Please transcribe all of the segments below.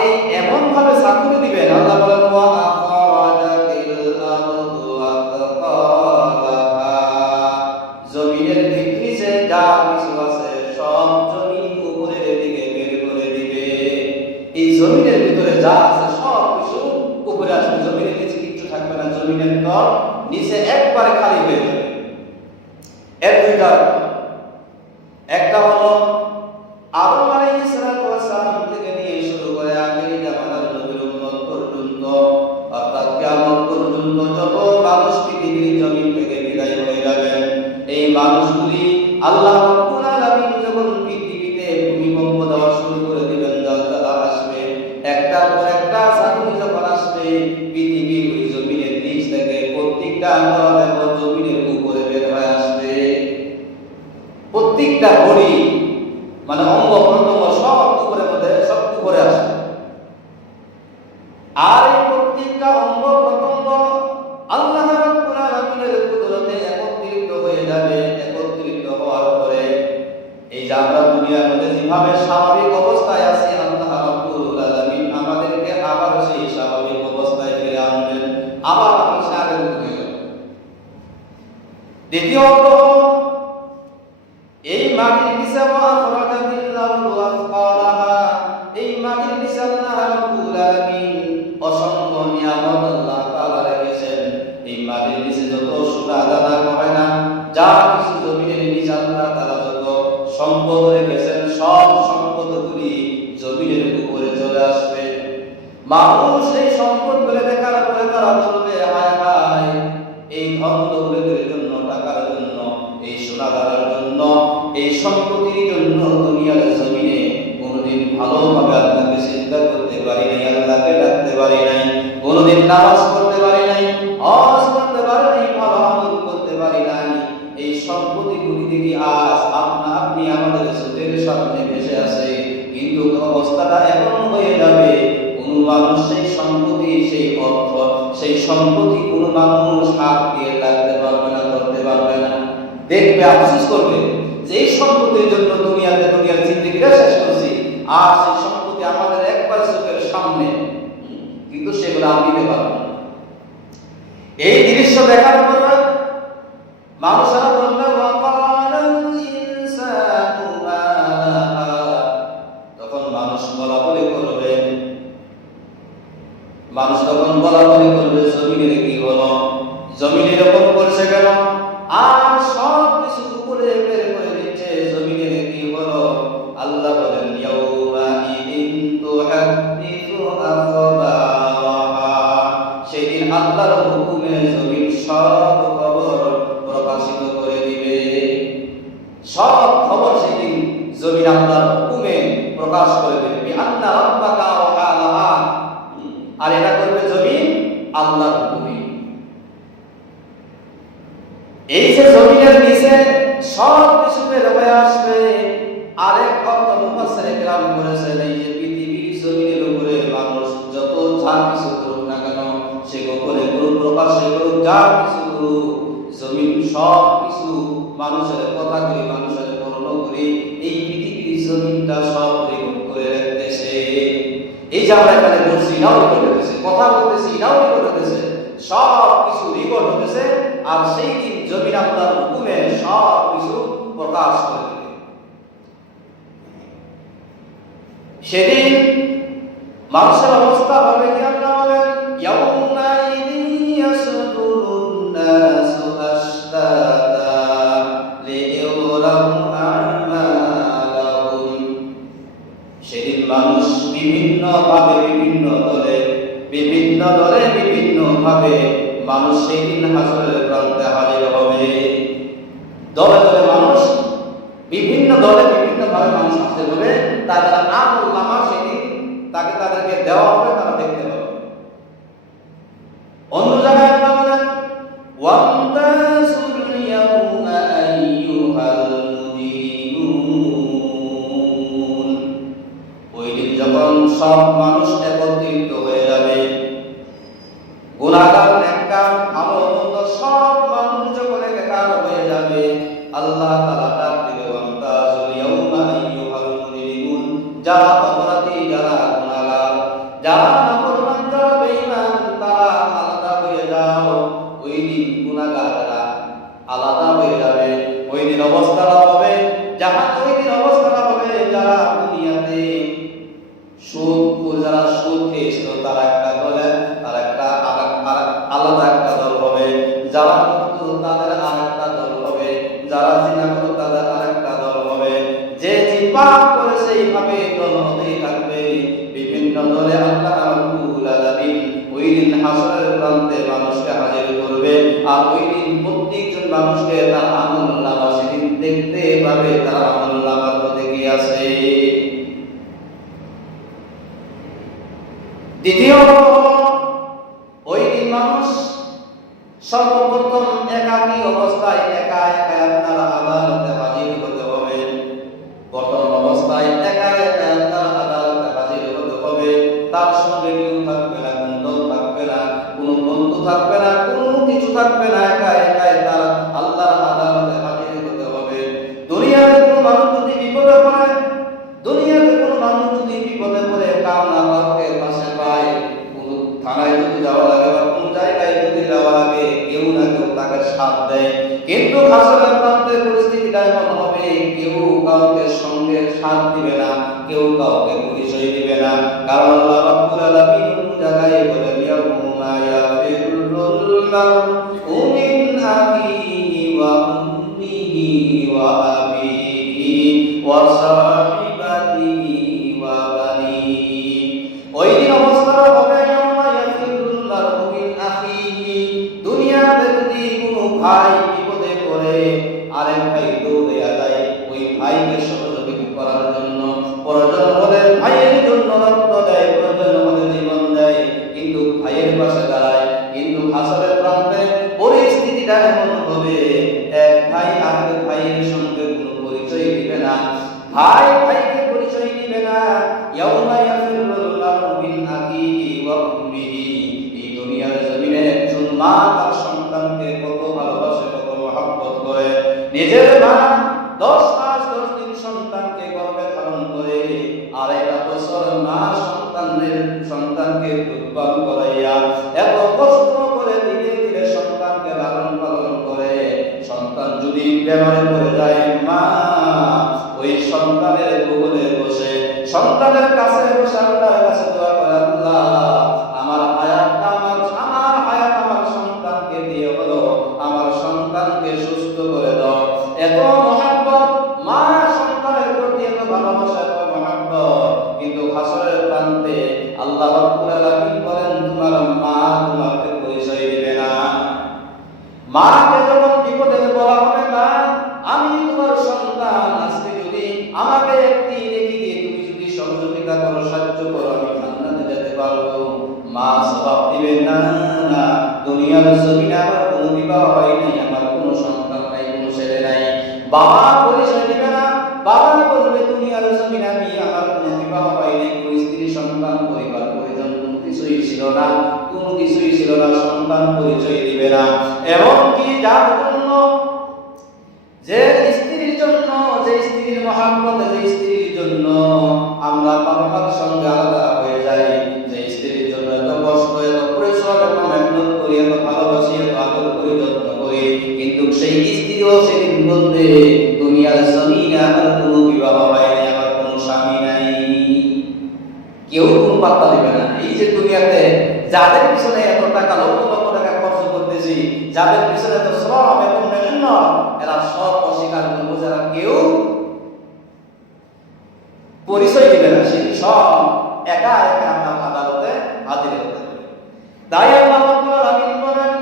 এই এমন ভাবে চাকুরি দিবেন, আল্লাহ বলেন ওয়া আখরাজাতিল আরদু আথকালাহা, জমিনের নিচে যা কিছু আছে সব জমিন উপরের দিকে বের করে দিবে। এই জমিনের ভিতরে যা আছে সব কিছু উপরে আসবে, জমিনের নিচে কিছু থাকবে না, জমিনের তল নিচে একবারে খালি হয়ে যাবে। এর দুইটা, একটা হলো আদম আলাইহিস সালাম থেকে নিয়ে শুরু করে আখির জামানার নবীর উম্মত পর্যন্ত, অর্থাৎ কিয়ামত পর্যন্ত যত মানুষ পৃথিবীর জমিন থেকে বিদায় হয়ে যাবেন, এই মানুষগুলি আল্লাহ রাব্বুল আলামিন যখন পৃথিবীতে ভূমিকম্প দেওয়া শুরু করে দিবেন, জলজলা আসবে, একটার পর একটা সাকুনি যখন আসবে, পৃথিবীর ওই জমিনের নিচ থেকে প্রত্যেকটা তরল জমিনের উপরে বের হয়ে আসবে। প্রত্যেকটা বডি মানে অঙ্গ প্রত্যঙ্গ সব উপরের মধ্যে সব উপরে আসবে। আর এই প্রত্যেকটা অঙ্গ প্রত্যঙ্গ আল্লাহ রাব্বুল আলামিনের কুদরতে একত্রিত হয়ে যাবে। একত্রিত হওয়ার পরে এই যে আমরা দুনিয়ার মধ্যে যেভাবে স্বাভাবিক অবস্থায় আছি, আল্লাহ রাব্বুল আলামিন আমাদেরকে আবার সেই স্বাভাবিক অবস্থায় ফিরে আনবেন, আবার আমরা আগের মতো হয়ে যাব। দ্বিতীয়ত, এই মাটির নিচে এই মাটির নিচে আল্লাহ রাব্বুল আলামিন অসংখ্য নিয়ামত আল্লাহ তাআলা রেখেছেন। এই মাটির নিচে যত সোনা দানা হয় না, যা কিছু জমিনের নিচে আল্লাহ তাআলা যত সম্পদ রেখেছেন, সব সম্পদগুলি জমিনের উপরে চলে আসবে। মানুষ এই সম্পদগুলো দেখার পরে তারা বলবে, হায় হায়, এই ধন দৌলতের জন্য, টাকার জন্য, এই সোনা দানার জন্য, এই সম্পত্তির জন্য দুনিয়ার জমিনে কোনোদিন ভালোভাবে আল্লাহকে চিন্তা করতে পারি নাই, আল্লাহকে ডাকতে পারি নাই, কোনোদিন নামাজ পড়তে পারি নাই, হজ করতে পারি নাই, ভালো আমল করতে পারি নাই। এই সম্পত্তিগুলি দেখি আজ আপনি আমাদের চোখের সামনে ভেসে আছে, কিন্তু অবস্থাটা এমন হয়ে যাবে, কোন মানুষ সেই সম্পত্তি, সেই অর্থ, সেই সম্পত্তি কোন মানুষ হাত দিয়ে রাখতে পারবে না, করতে পারবে না। দেখবে, আফসোস করবে যে এই সম্পত্তির জন্য দুনিয়ার জিন্দেগিটা শেষ করছি, আর সেই সম্পত্তি আমাদের একবার চোখের সামনে, কিন্তু সেগুলো আমি দিতে পারবো না। এই দৃশ্য দেখার পর মানুষেরা বলবে, তখন মানুষ বলাবলি করবে, জমিনের কি হলো, জমিন এরকম করছে কেন, আর সব কিছু উপরে বের করে দিচ্ছে, জমিনের কি হলো। আল্লাহ বলেন, ইয়াউমা ইদিন তুহাদ্দিসু আখবারাহা, সেদিন আল্লাহর হুকুমে জমিন সব খবর প্রকাশিত করে দিবে। সব খবর সেদিন জমিন আল্লাহর হুকুমে প্রকাশ করে দেবে। বিআন্না রাব্বাকা ওয়ালাহা, আর এটা করবে জমিন আল্লাহর হুকুমে। এই যে জমিনের নিচে সব কিছু বের হয়ে আসবে। আরেক অর্থ মুফাসসিরে কেরাম করেছেন, এই যে পৃথিবীর জমিনের উপরে মানুষ যত যা কিছু করুক না কেন, সে গোপনে করুক, প্রকাশ্যে করুক, যা কিছু করুক, জমিন সব কিছু মানুষের কথাগুলি, মানুষের বর্ণ করে এই পৃথিবীর জমিনটা সব রেকর্ড করে রাখতেছে। এই যে আমরা এখানে বলছি, এটাও রেকর্ড হতেছে, কথা বলতেছি, এটাও রেকর্ড হতেছে, সব কিছু রেকর্ড হতেছে। আর সেই দিন জমিন আল্লাহর হুকুমে সব কিছু প্রকাশ করে দেবে। সেদিন মানুষের অবস্থা হবে কি, আল্লাহ বলেন, ইয়াউমা ইদিন ইয়াসদুরুন নাসু আশতাতা লিইউরাউ আমালাহুম, সেদিন মানুষ বিভিন্ন ভাবে, বিভিন্ন দলে বিভিন্ন ভাবে মানুষ সেদিন হাসরের প্রান্তে হাজির হবে। দলে দলে মানুষ, বিভিন্ন দলে বিভিন্ন ভাবে মানুষ হাজির হবে। তাদের আমল নামা সেদিন তাদেরকে দেওয়া হবে, তারা দেখতে পাবে। অন্য জায়গায় আল্লাহ বলেন, ওয়ামতাজুল ইয়াউমা আইয়ুহাল মুজরিমুন, ওই দিন যখন সব মানুষ একত্রিত হয়ে যাবে, গুনাহগার নেককার ভালো মন্দ সব মানুষ যখন একাকার হয়ে যাবে, আল্লাহ তাআলা ডাক দিবে, ওয়ামতাজুল ইয়াউমা আইয়ুহাল মুজরিমুন, যারা অপরাধী, যারা গুনাহগার, ওই দিন অবস্থাটা হবে ওই দিন অবস্থাটা হবে যারা দুনিয়াতে যারা সুদ খেয়েছিল তারা একটা দলে, তারা একটা আলাদা একটা দল হবে, যারা তাদের আরেকটা দল হবে, যারা জিনা করতো তাদের আরেকটা দল হবে, যে পাপ করেছে এইভাবে দল হতেই থাকবে বিভিন্ন দলে। আল্লাহ রাব্বুল আলামিন ওই দিন হাসরের প্রান্তে মানুষকে হাজির করবে, আর ওই দিন প্রত্যেকজন মানুষকে তার আমলনামা সেদিন দেখতে পাবে, তার আমলনামার মধ্যে কি আছে। দ্বিতীয়, ওই দিন মানুষ সর্বপ্রথম একাকী অবস্থায় একা একা আপনার আদালতে হাজির হতে হবে। প্রথম অবস্থায় একা একা আপনার আদালতে হাজির হতে হবে। তার সঙ্গে কেউ থাকবে না, কোন দল থাকবে না, কোন বন্ধু থাকবে না, কোনো কিছু থাকবে না, একা একা তার আল্লাহর আদালতে হাজির হতে হবে। দুনিয়াতে কোনো মানুষ যদি বিপদে পড়ে, দুনিয়াতে কোনো মানুষ যদি বিপদে পড়ে কান্না করতে পাশে পায়, কোনো থানায় যদি যাওয়া লাগে বা কোনো জায়গায় যদি যাওয়া লাগে, কেউ না কেউ তাকে সাথ দেয়। কিন্তু হাসরের প্রান্তে পরিস্থিতিটা এমন হবে, কেউ কাউকে সঙ্গে সাথ দিবে না, কেউ কাউকে পরিচয় দিবে না। কারণ আল্লাহ রাব্বুল আলামিন কোন জায়গায় বলেন, ইয়াউমা ইয়াফিরুল মারউ মিন আখিহি ওয়া উম্মিহি ওয়া আবিহি ওয়া সাহিবাতিহি ওয়া বানিহি। ওই দিন অবস্থা হবে ইয়াউমা ইয়াফিরুল মারউ মিন আখিহি। দুনিয়াতে যদি কোনো ভাই বিপদে পড়ে, আরেক ভাই দৌড়ে যায় ওই ভাইকে সহযোগিতা করার জন্য, প্রয়োজন হলে ভাইয়ের জন্য রক্ত দেয়, প্রয়োজন হলে জীবন দেয়, কিন্তু ভাইয়ের পাশে দাঁড়ায়। কিন্তু হাসরের প্রান্তে পরিস্থিতিটা এমন হবে, এক ভাই আরেক ভাইয়ের সঙ্গে কোনো পরিচয় দিবে না, ভাই ভাইকে পরিচয় দিবে না। ইয়াউমা ইয়াফিরুল মারউ মিন আখিহি ওয়া উম্মিহি। এই দুনিয়ার জমিনে একজন মা তার সন্তানকে কত ভালোবাসে, কত মহব্বত করে। নিজের মা 10 মাস 10 দিন সন্তানকে গর্ভে ধারণ করে, আর 1 বছর মা সন্তানকে দুধপান করাইয়া এত কষ্ট করে ধীরে ধীরে সন্তানকে লালন পালন করে। সন্তান যদি বেমারে পড়ে যায়, মা ওই সন্তানের কোলে বসে, সন্তানের কাছে বসে আল্লাহর কাছে দোয়া করে, আল্লাহ আমার হায়াত আমার সন্তানকে দিয়ে হলো, আমার সন্তানকে সুস্থ করে দাও। এত মহব্বত মা সন্তানের প্রতি, এত ভালোবাসা, এত মহব্বত। কিন্তু হাসরের প্রান্তে আল্লাহ রাব্বুল আলামিন বলেন, তোমার মা তোমাকে পরিচয় দিবে না। মাকে যখন বিপদে বলা হবে, না আমি তোমার সন্তান, আজকে যদি আমাকে একটি নেকি দিয়ে তুমি যদি সহযোগিতা করো, সাহায্য করো, আমি জান্নাতে যেতে পারবো। মা জবাব দিবে, না না, দুনিয়ার জমিনে আমার কোনো বিবাহ হয় নাই, আমার কোনো সন্তান নাই, কোনো ছেলে নাই। বাবা পরিচয় দিবে না, বাবা বলবে দুনিয়ার জমিনে আমার কোনো বিবাহ হয় নাই, কোনো স্ত্রী সন্তান পরিবার পরিজন কোনো কিছুই ছিল না, কোনো কিছুই ছিল না, সন্তান পরিচয় দিবে না। এবং কি যার জন্য, যে স্ত্রীর জন্য, যে স্ত্রীর মহব্বতে, যে স্ত্রীর জন্য আমরা বাবার সঙ্গে আলাদা হয়ে যাই, যে স্ত্রীর জন্য এত কষ্ট, এত পরিশ্রম, এত মেহনত করি, এত ভালোবাসি, এত আদর করি, যত্ন করি, কিন্তু সেই স্ত্রীও সেদিন বলবে দুনিয়ার জমিনে আমার কোনো বিবাহ হয় নাই, আমার কোনো স্বামী নাই, কেউ কোনো পাত্তা দিবে না। এই যে দুনিয়াতে যাদের পিছনে এত টাকা, লক্ষ লক্ষ টাকা খরচ করতেছি, যাদের পিছনে এত শ্রম, এত মেহনত, এরা সব অস্বীকার করবো, যারা কেউ পরিচয় দিবে না, সেটি সব একা একা আপনার আদালতে হাজির হতে হবে। তাই আল্লাহ রাব্বুল আলামিন বলেন,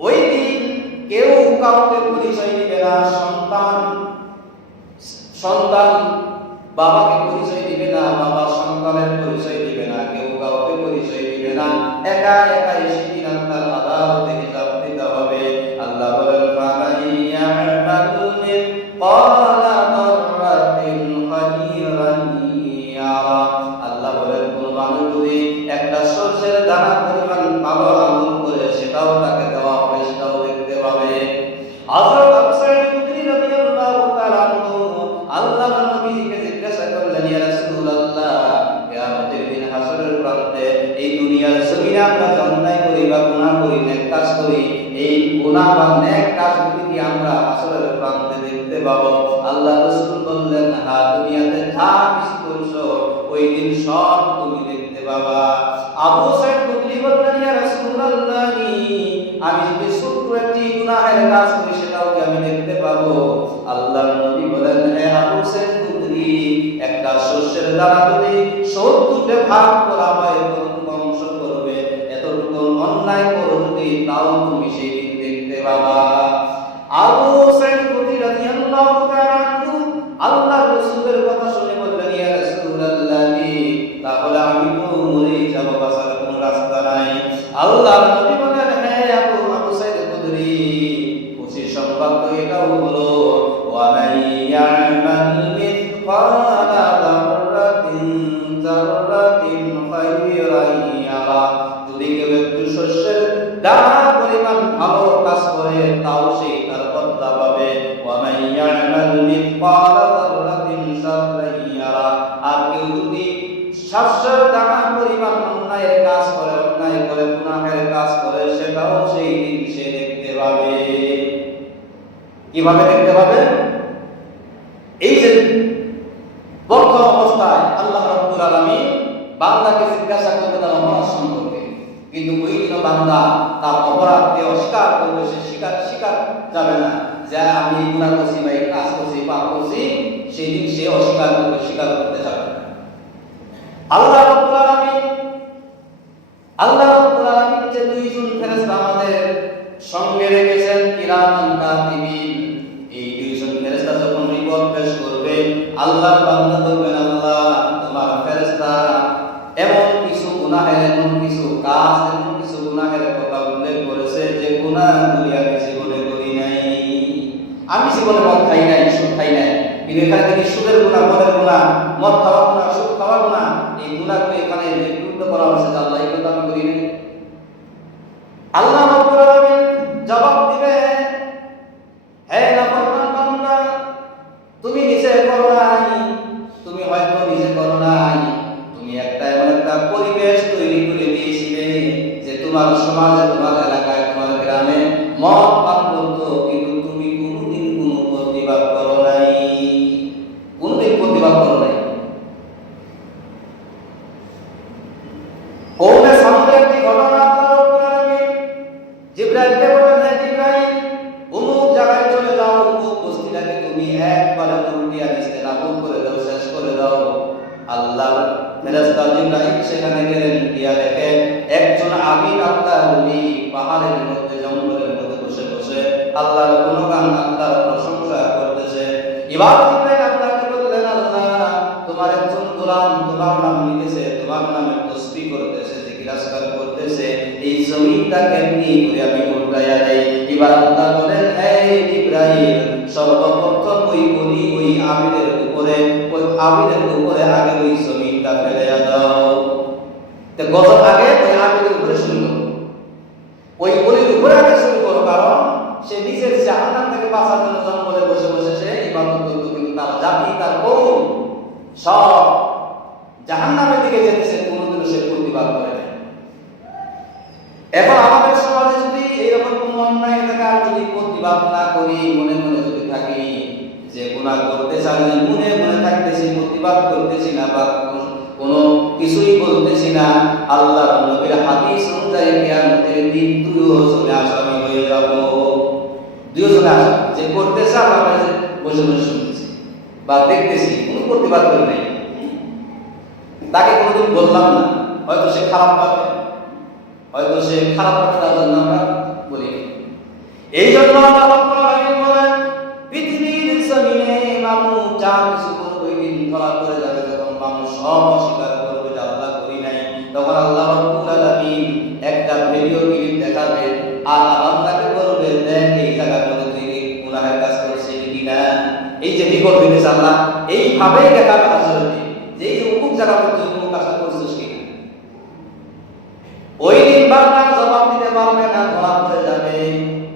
ওই দিন কেউ কাউকে পরিচয় দিবে না। সন্তান বাবাকে পরিচয় দিবে না, বাবা সন্তানের পরিচয় দিবে না, কেউ কাউকে পরিচয় দিবে না, একা একা সেদিন আপনার আদালতে হিসাব দিতে হবে। আল্লাহ বলেন, ফামাইয়া ইয়ামালু মিসকালা যাররাতিন খায়রান ইয়ারা। আল্লাহ বলেন, কোন মানুষ যদি একটা সরষের দানা পরিমাণ ভালো আমল করে, সেটাও তাকে দেওয়া হবে, সেটাও দেখতে পাবে। হযরত আবু সাঈদ খুদরি পাবো? আল্লাহ রাসূল বললেন, হ্যাঁ, দুনিয়াতে যা কিছু করছো ওই দিন সব তুমি দেখতে পাবা। আবু সাঈদ খুদরি বললেন, ইয়া রাসূলুল্লাহ, আমি যদি ছোট্ট একটি গুনাহের কাজ করি সেটাও কি আমি দেখতে পাবো? আল্লাহর নবী বলেন, হে আবু সাঈদ খুদরি, একটা শস্যের দানা যদি 70 ভাগ করা হয় কতটুকু অংশ করবে? এতটুকু অন্যায় করো যদি, তাও তুমি সেই দিন দেখতে পাবা। আবু সাঈদ খুদরি রাদিয়াল্লাহু তাআলা আনহু আল্লাহর রাসূলের কথা শুনে বললেন, ইয়া রাসূলুল্লাহ, তাহলে আমি তো মরেই যাব, বাঁচার কোনো রাস্তা নাই। আল্লাহর নবী বলেন, হে আবু সাঈদ খুদরি, খুশির সংবাদ তো এটাও হলো, ওয়া মান ইয়া'মাল মিসকালা যাররাতিন খায়রান ইয়ারা, যদি কেউ একটু শস্যের দানা পরিমাণ ভালো কাজ করে তাও সেই তার বদলা পাবে। ওয়া মান ইয়া'মাল মিসকালা যাররাতিন শাররান ইয়ারা, আর কেউ যদি শস্যের দানা পরিমাণ অন্যায়ের কাজ করে, অন্যায় করে, গুনাহের কাজ করে, সেটাও সেই দিন সে দেখতে পাবে। কিভাবে দেখতে পাবে? এই যে বর্তমান অবস্থায় আল্লাহ রাব্বুল আলামিন বান্দাকে জিজ্ঞাসা করবে তার অপরাধ সম্পর্কে, কিন্তু ওই দিন বান্দা তার অপরাধকে অস্বীকার করবে, সে স্বীকার যাবে না যে আমি গুনাহ করছি বা এই কাজ করছি, পাপ করছি, সেই দিন সে অস্বীকার করবে, স্বীকার করতে যাবে না। আল্লাহ রাব্বুল আলামিন যে দুইজন ফেরেশতা আমাদের সঙ্গে রেখেছেন, কিরামান কাতিবিন, এই দুইজন ফেরেশতা যখন রিপোর্ট পেশ করবে, আল্লাহর বান্দা বলবেন, আল্লাহ, তোমার ফেরেশতা এমন কিছু গুনাহের, এমন কিছু কাজ, এমন কিছু গুনাহের কথা উল্লেখ করেছে যে গুনাহগুলি আমি জীবনে করি নাই। আমি জীবনে মদ খাই নাই, সুদ খাই নাই, কিন্তু এখানে থেকে সুদের গুনাহ, মদের গুনাহ, মদ খাওয়া গুনাহ, সুদ খাওয়া গুনাহ, এই গুনাহগুলি এখানে লিপিবদ্ধ করা হয়েছে যে আল্লাহ, এই কথা আমি করি নাই। আল্লাহ রাব্বুল আলামিন জবাব দিবে, হে নাফরমান বান্দা, তুমি নিজে করো নাই, তুমি হয়তো নিজে করো নাই, তুমি এমন একটা পরিবেশ তৈরি করে দিয়েছিলে যে তোমার সমাজে, তোমার এলাকায়, তোমার গ্রামে মদ পান করতো, কিন্তু তুমি কোনোদিন কোনো প্রতিবাদ করো নাই, কোনোদিন প্রতিবাদ করো নাই। কওমে সামুদের একটি ঘটনা আল্লাহ রাব্বুল আলামিন জিবরাইলকে বলেন, হে জিবরাইল, অমুক জায়গায় চলে যাও, অমুক বস্তিটাকে তুমি একবারে উল্টিয়ে দিতে নাবুদ করে দাও, শেষ করে দাও। আল্লাহ ফেরেশতা জিবরাইল সেখানে গেলেন, গিয়া দেখে একজন আবিদ আল্লাহর ওলি পাহাড়ের মধ্যে, জঙ্গলের মধ্যে বসে বসে আল্লাহর গুণগান, আল্লাহর প্রশংসা করতেছে। এবার জিবরাইল আল্লাহকে বললেন, আল্লাহ, তোমার একজন গোলাম তোমার নাম নিতেছে, তোমার নামে তাসবিহ করতেছে, জিকির আজকার করতেছে, এই জমিনটা কেমনি করে আমি উল্টাইয়া দেই? এবার আল্লাহ বলেন, হে জিবরাইল, সর্বপ্রথম ওই ওলি, ওই আবিদের উপরে আগে ওই জমিনটা ফেলাইয়া দাও। তো গজব আগে ওই আবিদের উপরে শুরু করো, ওই ওলির উপরে আগে শুরু করো, কারণ সে নিজের জাহান্নাম থেকে বাঁচার জন্য জঙ্গলে বসে বসে সে ইবাদত করত, কিন্তু তার জাতি, তার কওম সব জাহান্নামের দিকে যেতেছে, কোনোদিনও সে প্রতিবাদ করে না। এখন আমাদের সমাজে যদি এইরকম কোনো অন্যায় থাকে, আর যদি প্রতিবাদ না করি, মনে মনে যদি থাকি যে গুনাহ করতে চাই, মনে মনে থাকতেছি, প্রতিবাদ করতেছি না, বা কোনো কিছুই বলতেছি না, আল্লাহর নবীর হাদিস অনুযায়ী কিয়ামতের দিন দুইজনে আসামি হয়ে যাব। দুইজনে আসামি, যে করতেছে আর আমরা বসে বসে শুনতেছি বা দেখতেছি, কোনো প্রতিবাদ করে নাই, তাকে কোনোদিন বললাম না, হয়তো সে খারাপ পাবে, হয়তো সে খারাপ পাবে, তার জন্য আমরা বলি। এই জন্য আল্লাহ রাব্বুল আলামিন বলেন, পৃথিবীর জমিনে মানুষ যা কিছু করবে, দিন ধরা করে যাবে, যখন মানুষ সব অস্বীকার করবে যে আল্লাহ করি নাই, তখন আল্লাহ রাব্বুল আলামিন একটা ভিডিও ক্লিপ দেখাবে, আর বান্দাকে বলবে, দেখ এই জায়গার মধ্যে তুই গুনাহের কাজ করেছিস কিনা। এই যে বিপদ হইতেছে, আল্লাহ এইভাবেই দেখাবে আসলে যে এই অমুক জায়গার মধ্যে অমুক কাজটা করছিস কিনা। ওই দিন বান্দা জবাব দিতে পারবে না, ধরা পড়ে যাবে।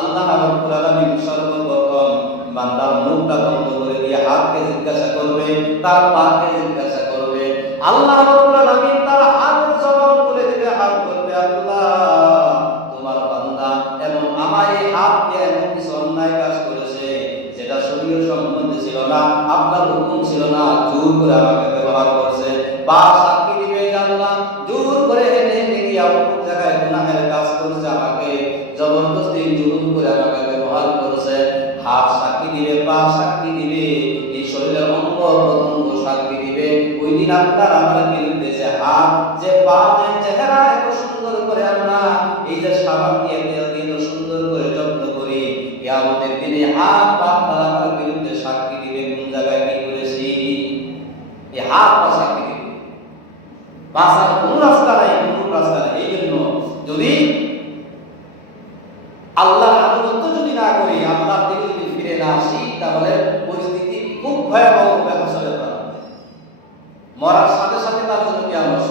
আল্লাহ রাব্বুল আলামিন সর্বপ্রথম বান্দার মুখটা বন্ধ করে দিয়ে হাতকে জিজ্ঞাসা করবে, তার পাকে জিজ্ঞাসা করবে। আল্লাহ রাব্বুল আলামিন তার হাতের জবাব করে দিবে, হাত করবে, আল্লাহ, তোমার বান্দা এমন আমার এই হাত দিয়ে এমন কিছু অন্যায় কাজ করেছে যেটা শরীয়ত সম্মত না, আপনার হুকুম ছিল না, জোর করে আমাকে ব্যবহার করছে। পা সাক্ষী দিবে যে আল্লাহ জোর করে হেঁটে হেঁটে গিয়ে অমুক জায়গায় গুনাহের কাজ করছে, আমাকে জবরদস্তি জুলুম করে আমাকে ব্যবহার করছে। হাত সাক্ষী দিবে, পা সাক্ষী দিবে, এই শরীরের অঙ্গ প্রত্যঙ্গ সাক্ষী দিবে। ওই দিন আপনার আমার বিরুদ্ধে যে হাত, যে পা, যে চেহারা এত সুন্দর করে আমরা এই যে সাবান দিয়ে তেল দিয়ে এত সুন্দর করে যত্ন করি, কিয়ামতের দিনে হাত পা আপনার আমার বিরুদ্ধে সাক্ষী দিবে কোন জায়গায় কি করেছি। এই হাত পা সাক্ষী দিবে, বাঁচার কোন রাস্তা নাই, কোন রাস্তা নাই। এই জন্য যদি আল্লাহ আনুগত্য যদি না করি, আল্লাহর দিকে যদি ফিরে না আসি, তাহলে পরিস্থিতি খুব ভয়াবহ হবে। আসলে মরার সাথে সাথে তার জন্য কিয়ামত।